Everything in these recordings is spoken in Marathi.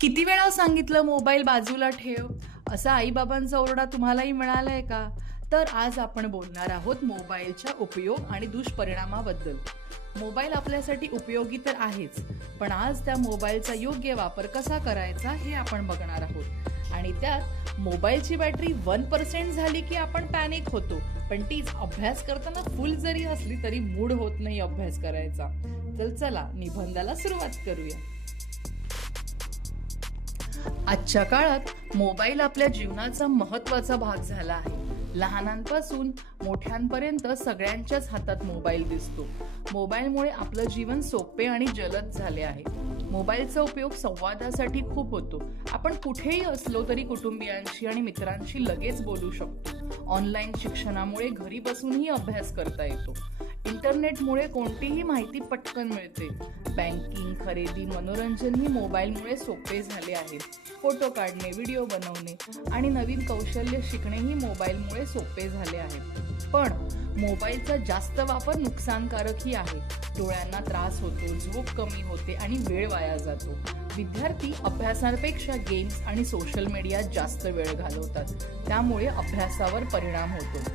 किती वेळा सांगितलं मोबाईल बाजूला ठेव, असा आईबाबांचा ओरडा तुम्हालाही मिळालाय का? तर आज आपण बोलणार आहोत मोबाईलच्या उपयोग आणि दुष्परिणामाबद्दल. मोबाईल आपल्यासाठी उपयोगी तर आहेच, पण आज त्या मोबाईलचा योग्य वापर कसा करायचा हे आपण बघणार आहोत. आणि त्यात मोबाईलची बॅटरी 1% झाली की आपण पॅनिक होतो, पण तीच अभ्यास करताना फुल जरी असली तरी मूड होत नाही अभ्यास करायचा. तर चला निबंधाला सुरुवात करूया. आजच्या काळात मोबाईल आपल्या जीवनाचा महत्त्वाचा भाग झाला आहे. लहानांपासून मोठ्यांपर्यंत सगळ्यांच्याच हातात मोबाईल दिसतो. मोबाईलमुळे आपलं जीवन सोपे आणि जलद झाले आहे. मोबाईलचा उपयोग संवादासाठी खूप होतो. आपण कुठेही असलो तरी कुटुंबियांशी आणि मित्रांशी लगेच बोलू शकतो. ऑनलाईन शिक्षणामुळे घरी बसूनही अभ्यास करता येतो. इंटरनेटमुळे कोणतीही माहिती पटकन मिळते. बँकिंग, खरेदी, मनोरंजन ही मोबाईलमुळे सोपे झाले आहे. फोटो काढणे, व्हिडिओ बनवणे आणि नवीन कौशल्य शिकणेही मोबाईलमुळे सोपे झाले आहे. पण मोबाईलचा जास्त वापर नुकसानकारकही आहे. डोळ्यांना त्रास होतो, झोप कमी होते आणि वेळ वाया जातो. विद्यार्थी अभ्यासापेक्षा गेम्स आणि सोशल मीडियात जास्त वेळ घालवतात. त्यामुळे अभ्यासावर परिणाम होतो.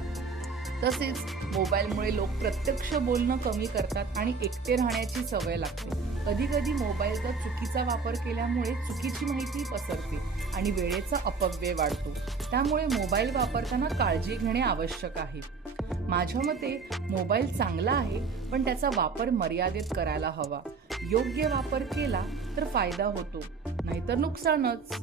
तसेच मोबाईलमुळे लोक प्रत्यक्ष बोलणं कमी करतात आणि एकटे राहण्याची सवय लागते. कधी कधी मोबाईलचा चुकीचा वापर केल्यामुळे चुकीची माहिती पसरते आणि वेळेचा अपव्यय वाढतो. त्यामुळे मोबाईल वापरताना काळजी घेणे आवश्यक आहे. माझ्या मते मोबाईल चांगला आहे, पण त्याचा वापर मर्यादित करायला हवा. योग्य वापर केला तर फायदा होतो, नाहीतर नुकसानच.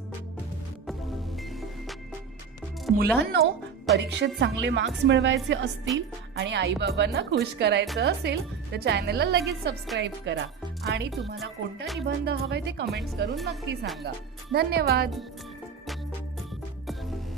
मुलांनो, परीक्षेत चांगले मार्क्स मिळवायचे असतील आणि आईबाबांना खुश करायचं असेल तर चॅनलला लगेच सबस्क्राईब करा. आणि तुम्हाला कोणता निबंध हवाय ते कमेंट्स करून नक्की सांगा. धन्यवाद.